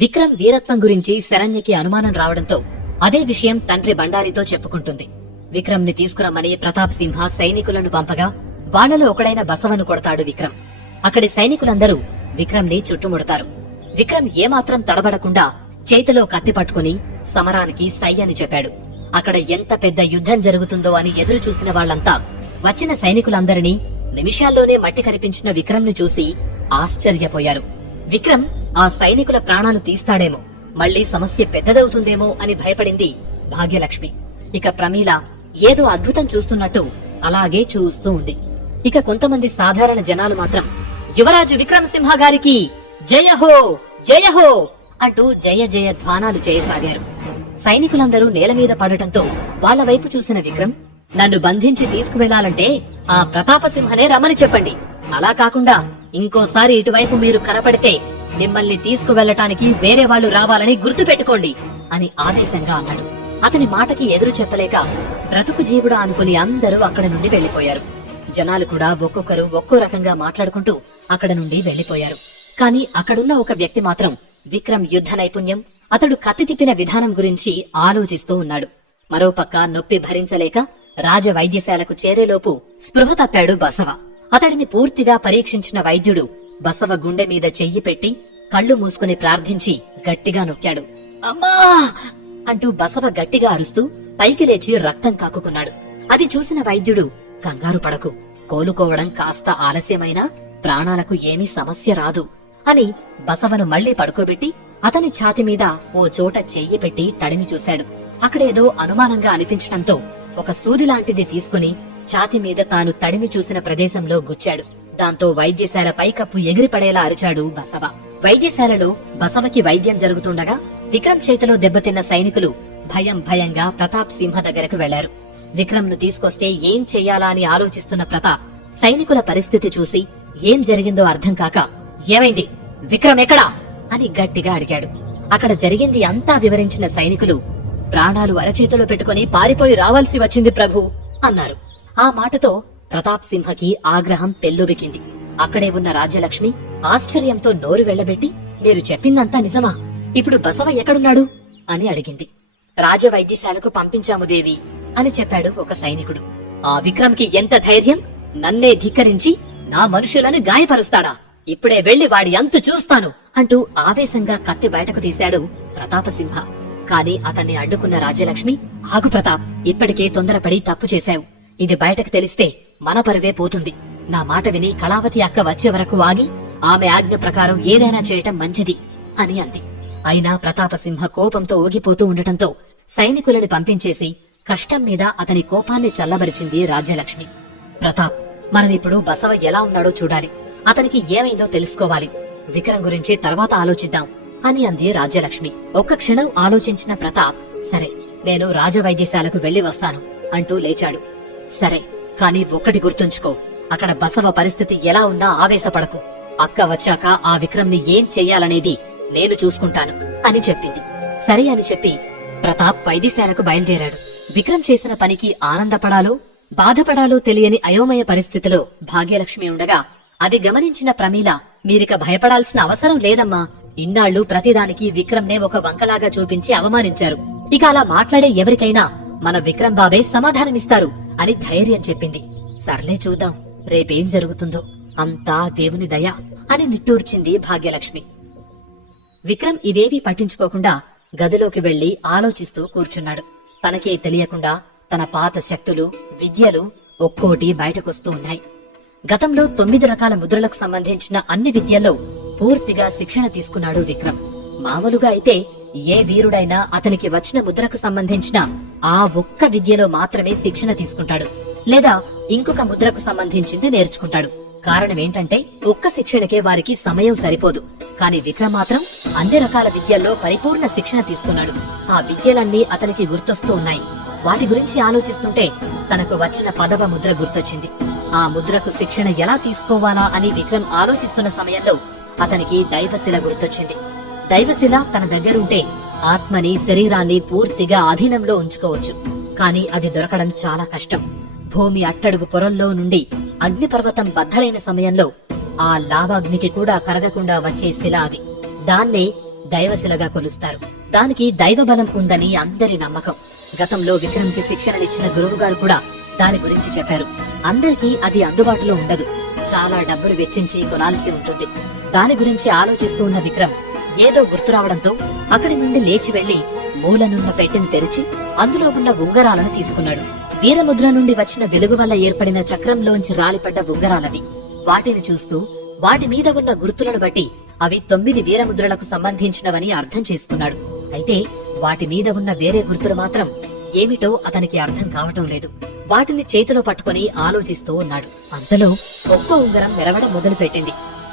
విక్రమ్ వీరత్వం గురించి శరణ్యకి అనుమానం రావడంతో అదే విషయం తండ్రి బండారితో చెప్పుకుంటుంది. విక్రమ్ని తీసుకురమ్మని ప్రతాప్ సింహ సైనికులను పంపగా వాళ్ళలో ఒకడైన బసవను కొడతాడు విక్రమ్. అక్కడి సైనికులందరూ విక్రమ్ని చుట్టుముడతారు. విక్రమ్ ఏమాత్రం తడబడకుండా చేతిలో కత్తి పట్టుకుని సమరానికి సై అని చెప్పాడు. అక్కడ ఎంత పెద్ద యుద్ధం జరుగుతుందో అని ఎదురు చూసిన వాళ్ళంతా వచ్చిన సైనికులందరినీ నిమిషాల్లోనే మట్టి కనిపించిన విక్రమ్ను చూసి ఆశ్చర్యపోయారు. విక్రమ్ ఆ సైనికుల ప్రాణాలు తీస్తాడేమో. మళ్ళీ సమస్య పెద్దదవుతుందేమో అని భయపడింది భాగ్యలక్ష్మి. ఇక ప్రమీల ఏదో అద్భుతం చూస్తున్నట్టు అలాగే చూస్తూ ఉంది. ఇక కొంతమంది సాధారణ జనాలు మాత్రం యువరాజు విక్రమసింహ గారికి జయహో జయహో అంటూ జయ జయ ధ్వానాలు చేయసాగారు. సైనికులందరూ నేల మీద పడటంతో వాళ్ళ వైపు చూసిన విక్రమ్ నన్ను బంధించి తీసుకువెళ్ళాలంటే ఆ ప్రతాపసింహనే రమ్మని చెప్పండి. అలా కాకుండా ఇంకోసారి ఇటువైపు మీరు కనపడితే మిమ్మల్ని తీసుకువెళ్ళటానికి వేరే వాళ్ళు రావాలని గుర్తుపెట్టుకోండి అని ఆవేశంగా అన్నాడు. అతని మాటకి ఎదురు చెప్పలేక బ్రతుకు జీవుడా అనుకుని అందరూ అక్కడ నుండి వెళ్ళిపోయారు జనాలు కూడా ఒక్కొక్కరు ఒక్కో రకంగా మాట్లాడుకుంటూ అక్కడ నుండి వెళ్ళిపోయారు కాని అక్కడున్న ఒక వ్యక్తి మాత్రం విక్రమ్ యుద్ధ నైపుణ్యం అతడు కత్తి తిప్పిన విధానం గురించి ఆలోచిస్తూ ఉన్నాడు. మరోపక్క నొప్పి భరించలేక రాజ వైద్యశాలకు చేరేలోపు స్పృహ తప్పాడు బసవ. అతడిని పూర్తిగా పరీక్షించిన వైద్యుడు బసవ గుండె మీద చెయ్యి పెట్టి కళ్ళు మూసుకుని ప్రార్థించి గట్టిగా నొక్కాడు. అమ్మా! అంటూ బసవ గట్టిగా అరుస్తూ పైకి లేచి రక్తం కాక్కున్నాడు. అది చూసిన వైద్యుడు కంగారు పడకు. కోలుకోవడం కాస్త ఆలస్యమైనా ప్రాణాలకు ఏమీ సమస్య రాదు అని బసవను మళ్ళీ పడుకోబెట్టి అతని ఛాతి మీద ఓ చోట చెయ్యి పెట్టి తడిమి చూశాడు. అక్కడేదో అనుమానంగా అనిపించడంతో ఒక సూది లాంటిది తీసుకుని ఛాతి మీద తాను తడిమి చూసిన ప్రదేశంలో గుచ్చాడు. దాంతో వైద్యశాల పైకప్పు ఎగిరిపడేలా అరిచాడు బసవ. వైద్యశాలలో బసవకి వైద్యం జరుగుతుండగా విక్రమ్ చేతిలో దెబ్బతిన్న సైనికులు భయం భయంగా ప్రతాప్ సింహ దగ్గరకు వెళ్ళారు. విక్రమ్ను తీసుకొస్తే ఏం చెయ్యాలా అని ఆలోచిస్తున్న ప్రతాప్ సైనికుల పరిస్థితి చూసి ఏం జరిగిందో అర్థం కాక ఏమైంది? విక్రమ్ ఎక్కడా? అని గట్టిగా అడిగాడు. అక్కడ జరిగింది అంతా వివరించిన సైనికులు ప్రాణాలు అరచేతిలో పెట్టుకుని పారిపోయి రావాల్సి వచ్చింది ప్రభు అన్నారు. ఆ మాటతో ప్రతాప్ సింహకి ఆగ్రహం పెల్లుబికింది అక్కడే ఉన్న రాజ్యలక్ష్మి ఆశ్చర్యంతో నోరు వెళ్ళబెట్టి మీరు చెప్పిందంతా నిజమా? ఇప్పుడు బసవ ఎక్కడున్నాడు? అని అడిగింది. రాజవైద్యశాలకు పంపించాము దేవి అని చెప్పాడు ఒక సైనికుడు. ఆ విక్రమ్కి ఎంత ధైర్యం? నన్నే ధిక్కరించి నా మనుషులను గాయపరుస్తాడా? ఇప్పుడే వెళ్ళి వాడి అంతు చూస్తాను అంటూ ఆవేశంగా కత్తి బయటకు తీశాడు ప్రతాపసింహ కాని అతన్ని అడ్డుకున్న రాజ్యలక్ష్మి ఆగు ప్రతాప్ ఇప్పటికే తొందరపడి తప్పు చేశావు. ఇది బయటకు తెలిస్తే మన పరువే పోతుంది. నా మాట విని కళావతి అక్క వచ్చే వరకు ఆగి ఆమె ఆజ్ఞ ప్రకారం ఏదైనా చేయటం మంచిది అని అంది. అయినా ప్రతాపసింహ కోపంతో ఊగిపోతూ ఉండటంతో సైనికులను పంపించేసి కష్టం మీద అతని కోపాన్ని చల్లబరిచింది రాజ్యలక్ష్మి. ప్రతాప్ మనం ఇప్పుడు బసవ ఎలా ఉన్నాడో చూడాలి. అతనికి ఏమైందో తెలుసుకోవాలి. విక్రమ్ గురించి తర్వాత ఆలోచిద్దాం అని అంది రాజ్యలక్ష్మి. ఒక్క క్షణం ఆలోచించిన ప్రతాప్ సరే నేను రాజవైద్యశాలకు వెళ్ళి వస్తాను అంటూ లేచాడు. సరే కాని ఒక్కటి గుర్తుంచుకో. అక్కడ బసవ పరిస్థితి ఎలా ఉన్నా ఆవేశపడకు. అక్క వచ్చాక ఆ విక్రమ్ని ఏం చెయ్యాలనేది నేను చూసుకుంటాను అని చెప్పింది. సరే అని చెప్పి ప్రతాప్ వైద్యశాలకు బయలుదేరాడు. విక్రమ్ చేసిన పనికి ఆనందపడాలో బాధపడాలో తెలియని అయోమయ పరిస్థితిలో భాగ్యలక్ష్మి ఉండగా అది గమనించిన ప్రమీల మీరిక భయపడాల్సిన అవసరం లేదమ్మా. ఇన్నాళ్ళు ప్రతిదానికి విక్రమ్నే ఒక వంకలాగా చూపించి అవమానించారు. ఇక అలా మాట్లాడే ఎవరికైనా మన విక్రమ్ బాబే సమాధానమిస్తారు. అని ధైర్యం చెప్పింది. సర్లే చూద్దాం రేపేం జరుగుతుందో. అంతా దేవుని దయ అని నిట్టూర్చింది భాగ్యలక్ష్మి. విక్రమ్ ఇదేవీ పట్టించుకోకుండా గదిలోకి వెళ్ళి ఆలోచిస్తూ కూర్చున్నాడు. తనకే తెలియకుండా తన పాత శక్తులు విద్యలు ఒక్కోటి బయటకొస్తూ ఉన్నాయి. గతంలో తొమ్మిది రకాల ముద్రలకు సంబంధించిన అన్ని విద్యల్లో పూర్తిగా శిక్షణ తీసుకున్నాడు విక్రమ్. మామూలుగా అయితే ఏ వీరుడైనా అతనికి వచ్చిన ముద్రకు సంబంధించిన ఆ ఒక్క విద్యలో మాత్రమే శిక్షణ తీసుకుంటాడు. లేదా ఇంకొక ముద్రకు సంబంధించింది నేర్చుకుంటాడు. కారణం ఏంటంటే ఒక్క శిక్షణకే వారికి సమయం సరిపోదు. కాని విక్రమ్ మాత్రం అన్ని రకాల విద్యల్లో పరిపూర్ణ శిక్షణ తీసుకున్నాడు. ఆ విద్యలన్నీ అతనికి గుర్తొస్తూ ఉన్నాయి. వాటి గురించి ఆలోచిస్తుంటే తనకు వచ్చిన పదవ ముద్ర గుర్తొచ్చింది. ఆ ముద్రకు శిక్షణ ఎలా తీసుకోవాలా అని విక్రమ్ ఆలోచిస్తున్న సమయంలో అతనికి దైవశిల గుర్తొచ్చింది. దైవశిల తన దగ్గరుంటే ఆత్మని శరీరాన్ని పూర్తిగా అధీనంలో ఉంచుకోవచ్చు. కానీ అది దొరకడం చాలా కష్టం. భూమి అట్టడుగు పొరల్లో నుండి అగ్నిపర్వతం బద్దలైన సమయంలో ఆ లావాగ్నికి కూడా కరగకుండా వచ్చే శిల అది. దాన్నే దైవశిలగా కొలుస్తారు. దానికి దైవ బలం ఉందని అందరి నమ్మకం. గతంలో విక్రమ్కి శిక్షణనిచ్చిన గురువు గారు కూడా దాని గురించి చెప్పారు. అందరికీ అది అందుబాటులో ఉండదు. చాలా డబ్బులు వెచ్చించి కొనాల్సి ఉంటుంది. దాని గురించి ఆలోచిస్తూ ఉన్న విక్రమ్ ఏదో గుర్తు రావడంతో అక్కడి నుండి లేచి వెళ్ళి మూలనున్న పెట్టెను తెరిచి అందులో ఉన్న ఉంగరాలను తీసుకున్నాడు. వీరముద్ర నుండి వచ్చిన వెలుగు వల్ల ఏర్పడిన చక్రంలోంచి రాలిపడ్డ ఉంగరాలవి. వాటిని చూస్తూ వాటి మీద ఉన్న గుర్తులను బట్టి అవి తొమ్మిది వీరముద్రలకు సంబంధించినవని అర్థం చేసుకున్నాడు. అయితే వాటి మీద ఉన్న వేరే గుర్తులు మాత్రం ఏమిటో అతనికి అర్థం కావటం లేదు. వాటిని చేతిలో పట్టుకొని ఆలోచిస్తూ ఉన్నాడు. అంతలో ఒక్కో ఉంగరం మెరవడం మొదలుపెట్టింది.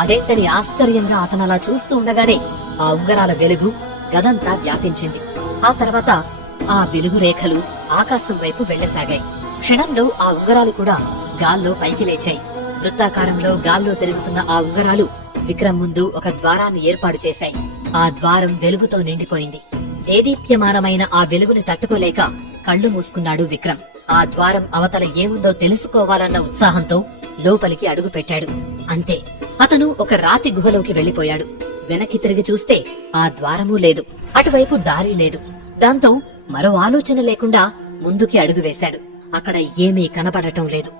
అదేంటని ఆశ్చర్యంగా అతను అలా చూస్తూ ఉండగానే ఆ ఉంగరాల వెలుగు గదంతా వ్యాపించింది. ఆ తర్వాత ఆ వెలుగు రేఖలు ఆకాశం వైపు వెళ్ళసాగాయి క్షణంలో ఆ ఉంగరాలు కూడా గాల్లో పైకి లేచాయి. వృత్తాకారంలో గాల్లో తిరుగుతున్న ఆ ఉంగరాలు విక్రమ్ ముందు ఒక ద్వారాన్ని ఏర్పాటు చేశాయి. ఆ ద్వారం వెలుగుతో నిండిపోయింది. దేదీప్యమానమైన ఆ వెలుగుని తట్టుకోలేక కళ్ళు మూసుకున్నాడు విక్రమ్. ఆ ద్వారం అవతల ఏముందో తెలుసుకోవాలన్న ఉత్సాహంతో లోపలికి అడుగు పెట్టాడు అంతే. అతను ఒక రాతి గుహలోకి వెళ్ళిపోయాడు వెనక్కి తిరిగి చూస్తే ఆ ద్వారమూ లేదు. అటువైపు దారి లేదు. దాంతో మరో ఆలోచన లేకుండా ముందుకి అడుగు వేశాడు. అక్కడ ఏమీ కనపడటం లేదు.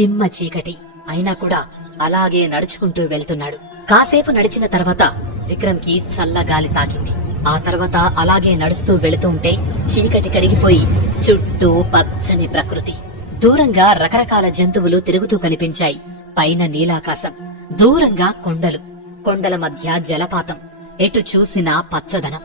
చిమ్మ చీకటి. అయినా కూడా అలాగే నడుచుకుంటూ వెళ్తున్నాడు. కాసేపు నడిచిన తర్వాత విక్రమ్కి చల్ల గాలి తాకింది. ఆ తర్వాత అలాగే నడుస్తూ వెళుతూ ఉంటే చీకటి కరిగిపోయి చుట్టూ పచ్చని ప్రకృతి. దూరంగా రకరకాల జంతువులు తిరుగుతూ కనిపించాయి. పైన నీలాకాశం. దూరంగా కొండలు. కొండల మధ్య జలపాతం. ఎటు చూసినా పచ్చదనం.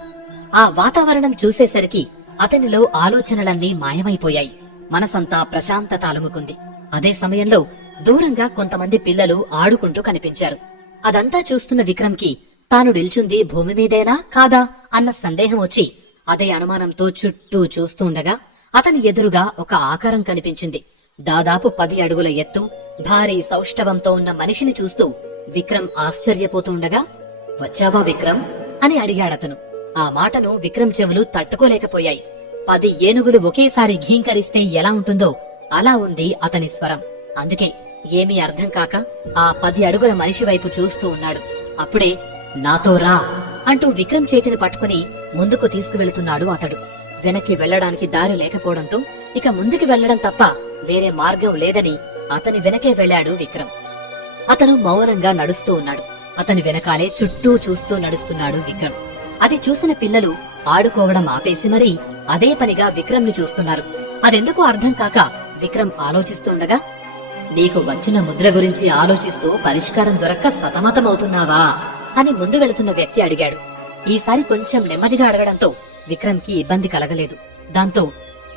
ఆ వాతావరణం చూసేసరికి అతనిలో ఆలోచనలన్నీ మాయమైపోయాయి. మనసంతా ప్రశాంతత అలుముకుంది. అదే సమయంలో దూరంగా కొంతమంది పిల్లలు ఆడుకుంటూ కనిపించారు. అదంతా చూస్తున్న విక్రమ్కి తాను నిల్చుంది భూమి మీదేనా కాదా అన్న సందేహం వచ్చి అదే అనుమానంతో చుట్టూ చూస్తుండగా అతని ఎదురుగా ఒక ఆకారం కనిపించింది. దాదాపు పది అడుగుల ఎత్తు భారీ సౌష్ఠవంతో ఉన్న మనిషిని చూస్తూ విక్రమ్ ఆశ్చర్యపోతుండగా వచ్చావా విక్రమ్? అని అడిగాడతను. ఆ మాటను విక్రమ్ చెవులు తట్టుకోలేకపోయాయి. పది ఏనుగులు ఒకేసారి ఘీంకరిస్తే ఎలా ఉంటుందో అలా ఉంది అతని స్వరం. అందుకే ఏమీ అర్థం కాక ఆ పది అడుగుల మనిషి వైపు చూస్తూ ఉన్నాడు. అప్పుడే నాతో రా అంటూ విక్రమ్ చేతిని పట్టుకుని ముందుకు తీసుకువెళుతున్నాడు అతడు. వెనక్కి వెళ్ళడానికి దారి లేకపోవడంతో ఇక ముందుకు వెళ్ళడం తప్ప వేరే మార్గం లేదని అతని వెనకే వెళ్ళాడు విక్రమ్. అతను మౌనంగా నడుస్తూ ఉన్నాడు. అతని వెనకాలే చుట్టూ చూస్తూ నడుస్తున్నాడు విక్రమ్. అది చూసిన పిల్లలు ఆడుకోవడం ఆపేసి మరీ అదే పనిగా విక్రమ్ని చూస్తున్నారు. అదెందుకు అర్థం కాక విక్రమ్ ఆలోచిస్తుండగా నీకు వచ్చిన ముద్ర గురించి ఆలోచిస్తూ పరిష్కారం దొరక్క సతమతమవుతున్నావా? అని ముందు వెళుతున్న వ్యక్తి అడిగాడు. ఈసారి కొంచెం నెమ్మదిగా అడగడంతో విక్రమ్కి ఇబ్బంది కలగలేదు. దాంతో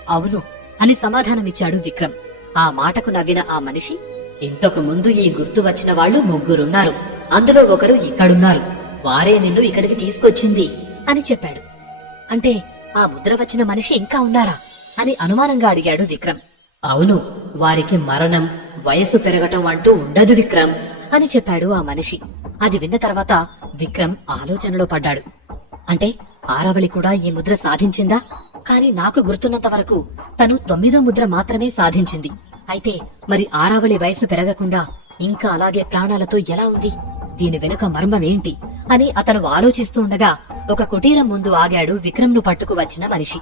అవును అని సమాధానమిచ్చాడు విక్రమ్. ఆ మాటకు నవ్విన ఆ మనిషి ఇంతకు ముందు ఈ గుర్తు వచ్చిన వాళ్ళు ముగ్గురున్నారు. అందులో ఒకరు ఇక్కడున్నారు. వారే నిన్ను ఇక్కడికి తీసుకొచ్చింది అని చెప్పాడు. అంటే ఆ ముద్ర వచ్చిన మనిషి ఇంకా ఉన్నారా అని అనుమానంగా అడిగాడు విక్రమ్. అవును వారికి మరణం వయసు పెరగటం అంటూ ఉండదు విక్రమ్ అని చెప్పాడు ఆ మనిషి. అది విన్న తర్వాత విక్రమ్ ఆలోచనలో పడ్డాడు. అంటే ఆరవళి కూడా ఈ ముద్ర సాధించిందా? కాని నాకు గుర్తున్నంత వరకు తను తొమ్మిదో ముద్ర మాత్రమే సాధించింది. అయితే మరి ఆరావళి వయసు పెరగకుండా ఇంకా అలాగే ప్రాణాలతో ఎలా ఉంది? దీని వెనుక మర్మమేంటి అని అతను ఆలోచిస్తూ ఉండగా ఒక కుటీరం ముందు ఆగాడు విక్రమ్ను పట్టుకు వచ్చిన మనిషి.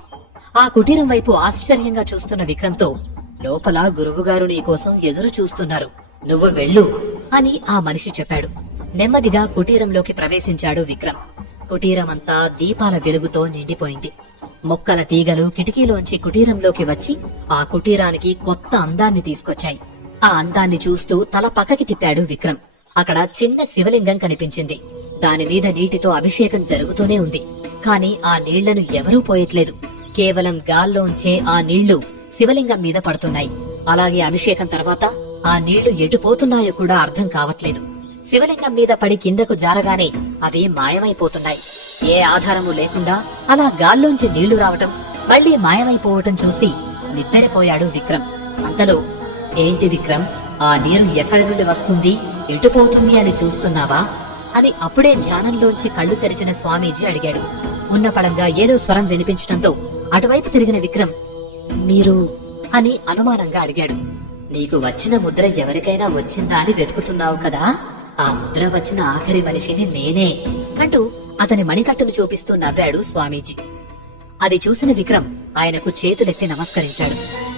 ఆ కుటీరం వైపు ఆశ్చర్యంగా చూస్తున్న విక్రమ్తో లోపల గురువుగారు నీకోసం ఎదురు చూస్తున్నారు. నువ్వు వెళ్ళు అని ఆ మనిషి చెప్పాడు. నెమ్మదిగా కుటీరంలోకి ప్రవేశించాడు విక్రమ్. కుటీరమంతా దీపాల వెలుగుతో నిండిపోయింది. మొక్కల తీగలు కిటికీలోంచి కుటీరంలోకి వచ్చి ఆ కుటీరానికి కొత్త అందాన్ని తీసుకొచ్చాయి. ఆ అందాన్ని చూస్తూ తల పక్కకి తిప్పాడు విక్రమ్. అక్కడ చిన్న శివలింగం కనిపించింది. దాని మీద నీటితో అభిషేకం జరుగుతూనే ఉంది. కాని ఆ నీళ్ళను ఎవరూ పోయట్లేదు. కేవలం గాల్లోంచే ఆ నీళ్ళు శివలింగం మీద పడుతున్నాయి. అలాగే అభిషేకం తర్వాత ఆ నీళ్ళు ఎటుపోతున్నాయో కూడా అర్థం కావట్లేదు. శివలింగం మీద పడి కిందకు జారగానే అవి మాయమైపోతున్నాయి. ఏ ఆధారము లేకుండా అలా గాల్లోంచి నీళ్ళు రావటం మళ్ళీ మాయమైపోవటం చూసి నిద్రపోయాడు విక్రమ్. అంతలో ఏంటి విక్రమ్ ఆ నీరు ఎక్కడి నుండి వస్తుంది ఎటుపోతుంది అని చూస్తున్నావా? అని అప్పుడే ధ్యానంలోంచి కళ్ళు తెరిచిన స్వామీజీ అడిగాడు. ఉన్న పళంగా ఏదో స్వరం వినిపించడంతో అటువైపు తిరిగిన విక్రమ్ మీరు అని అనుమానంగా అడిగాడు. నీకు వచ్చిన ముద్ర ఎవరికైనా వచ్చిందా అని వెతుకుతున్నావు కదా? ఆ ముద్ర వచ్చిన ఆఖరి మనిషిని నేనే అంటూ అతని మణికట్టును చూపిస్తూ నవ్వాడు స్వామీజీ. అది చూసిన విక్రమ్ ఆయనకు చేతులెత్తి నమస్కరించాడు.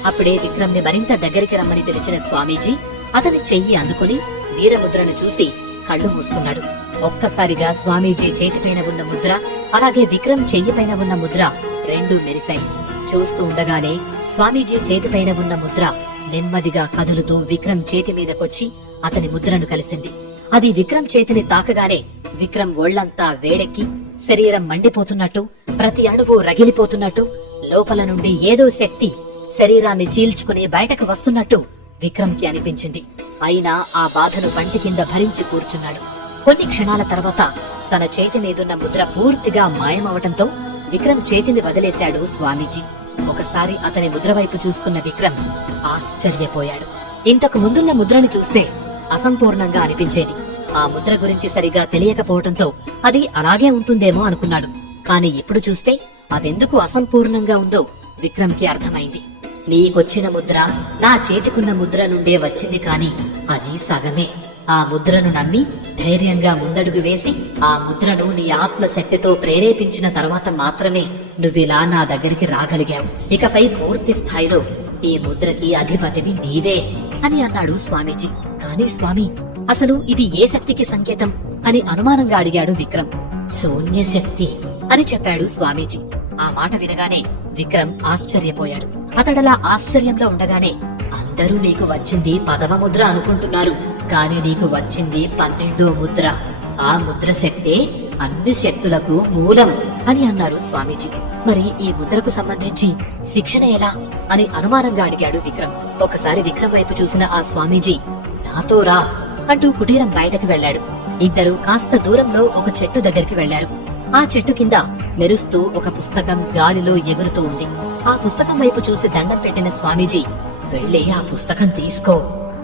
అప్పుడే విక్రమ్ని మరింత దగ్గరికి రమ్మని పిలిచిన స్వామీజీ అతని చెయ్యి అందుకుని వీరముద్రను చూసి కళ్ళు మూసుకున్నాడు. ఒక్కసారిగా స్వామీజీ చేతిపైన ఉన్న ముద్ర అలాగే విక్రమ్ చెయ్యిపైన ఉన్న ముద్ర రెండూ మెరిశాయి. చూస్తూ ఉండగానే స్వామీజీ చేతిపైన ఉన్న ముద్ర నెమ్మదిగా కదులుతూ విక్రమ్ చేతి మీదకొచ్చి అతని ముద్రను కలిసింది. అది విక్రమ్ చేతిని తాకగానే విక్రమ్ ఒళ్ళంతా వేడెక్కి శరీరం మండిపోతున్నట్టు ప్రతి అణువు రగిలిపోతున్నట్టు లోపల నుండి ఏదో శక్తి శరీరాన్ని చీల్చుకుని బయటకు వస్తున్నట్టు విక్రమ్కి అనిపించింది. అయినా ఆ బాధను పంటి కింద భరించి కూర్చున్నాడు. కొన్ని క్షణాల తర్వాత తన చేతి మీదున్న ముద్ర పూర్తిగా మాయమవటంతో విక్రమ్ చేతిని వదిలేశాడు స్వామీజీ. ఒకసారి అతని ముద్ర వైపు చూసుకున్న విక్రమ్ ఆశ్చర్యపోయాడు. ఇంతకు ముందున్న ముద్రను చూస్తే అసంపూర్ణంగా అనిపించేది. ఆ ముద్ర గురించి సరిగా తెలియకపోవటంతో అది అలాగే ఉంటుందేమో అనుకున్నాడు. కాని ఇప్పుడు చూస్తే అదెందుకు అసంపూర్ణంగా ఉందో విక్రమ్కి అర్థమైంది. నీకొచ్చిన ముద్ర నా చేతికున్న ముద్ర నుండే వచ్చింది కాని అది సగమే. ఆ ముద్రను నమ్మి ధైర్యంగా ముందడుగు వేసి ఆ ముద్రను నీ ఆత్మశక్తితో ప్రేరేపించిన తర్వాత మాత్రమే నువ్విలా నా దగ్గరికి రాగలిగావు. ఇకపై పూర్తి స్థాయిలో ఈ ముద్రకి అధిపతివి నీవే అని అన్నాడు స్వామీజీ. కానీ స్వామి అసలు ఇది ఏ శక్తికి సంకేతం అని అనుమానంగా అడిగాడు విక్రమ్. శూన్య శక్తి అని చెప్పాడు స్వామీజీ. ఆ మాట వినగానే విక్రమ్ ఆశ్చర్యపోయాడు. అతడలా ఆశ్చర్యంలో ఉండగానే అందరూ నీకు వచ్చింది పదవ ముద్ర అనుకుంటున్నారు కాని నీకు వచ్చింది పన్నెండో ముద్ర. ఆ ముద్ర శక్తే అన్ని శక్తులకు మూలం అని అన్నారు స్వామీజీ. మరి ఈ ముద్రకు సంబంధించి శిక్షణ ఎలా? అని అనుమానంగా అడిగాడు విక్రమ్. ఒకసారి విక్రమ్ వైపు చూసిన ఆ స్వామీజీ నాతో రా అంటూ కుటీరం బయటకు వెళ్ళాడు ఇద్దరు కాస్త దూరంలో ఒక చెట్టు దగ్గరికి వెళ్ళారు ఆ చెట్టు కింద మెరుస్తూ ఒక పుస్తకం గాలిలో ఎగురుతూ ఉంది. ఆ పుస్తకం వైపు చూసి దండం పెట్టిన స్వామీజీ వెళ్ళి ఆ పుస్తకం తీసుకో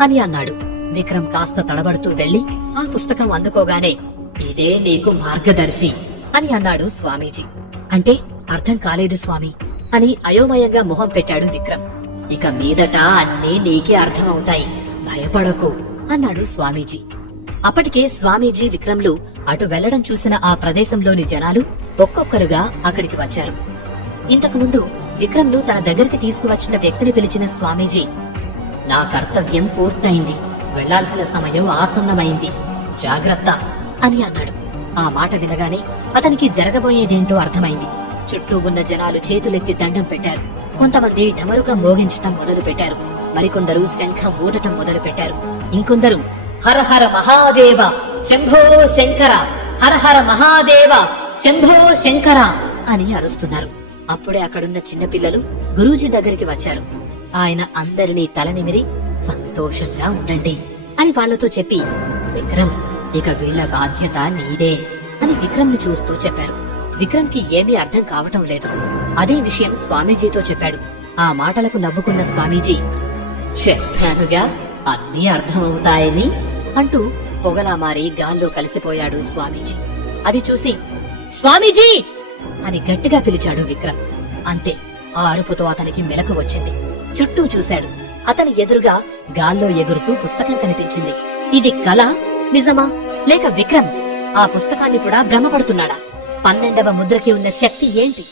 అని అన్నాడు. విక్రమ్ కాస్త తడబడుతూ వెళ్ళి ఆ పుస్తకం అందుకోగానే ఇదే నీకు మార్గదర్శి అని అన్నాడు స్వామీజీ. అంటే అర్థం కాలేదు స్వామి అని అయోమయంగా మొహం పెట్టాడు విక్రమ్. ఇక మీదట అన్నీ నీకే అర్థమవుతాయి. భయపడకు అన్నాడు స్వామీజీ. అప్పటికే స్వామీజీ విక్రమ్లు అటు వెళ్ళడం చూసిన ఆ ప్రదేశంలోని జనాలు ఒక్కొక్కరుగా అక్కడికి వచ్చారు. ఇంతకుముందు విక్రమ్ను తన దగ్గరికి తీసుకువచ్చిన వ్యక్తిని పిలిచిన స్వామీజీ నా కర్తవ్యం పూర్తయింది. వెళ్ళాల్సిన సమయం ఆసన్నమైంది. జాగ్రత్త అని అన్నాడు. ఆ మాట వినగానే అతనికి జరగబోయేదేంటో అర్థమైంది. చుట్టూ ఉన్న జనాలు చేతులెత్తి దండం పెట్టారు. కొంతమంది ఢమరుగా మోగించటం మొదలు పెట్టారు మరికొందరు శంఖం ఊదటం మొదలు పెట్టారు ఇంకొందరు హర హర మహాదేవ శంభో శంకర హర హర మహాదేవ శంభో శంకర అని అరుస్తున్నారు. అప్పుడే అక్కడున్న చిన్నపిల్లలు గురూజీ దగ్గరికి వచ్చారు. ఆయన అందరినీ తలనిమిరి సంతోషంగా ఉండండి అని వాళ్ళతో చెప్పి విక్రమ్ ఇక వీళ్ళ బాధ్యత నీదే అని విక్రమ్ని చూస్తూ చెప్పారు. విక్రమ్కి ఏమీ అర్థం కావటం లేదు. అదే విషయం స్వామీజీతో చెప్పాడు. ఆ మాటలకు నవ్వుకున్న స్వామీజీ చెప్పానుగా అన్నీ అర్థమవుతాయని అంటూ పొగలా మారి గాల్లో కలిసిపోయాడు స్వామీజీ. అది చూసి స్వామీజీ! అని గట్టిగా పిలిచాడు విక్రమ్. అంతే ఆ అరుపుతో అతనికి మెలకు వచ్చింది. చుట్టూ చూశాడు. అతని ఎదురుగా గాల్లో ఎగురుతూ పుస్తకం కనిపించింది. ఇది కళ నిజమా? లేక విక్రమ్ ఆ పుస్తకాన్ని కూడా భ్రమపడుతున్నాడా? పన్నెండవ ముద్రకి ఉన్న శక్తి ఏంటి?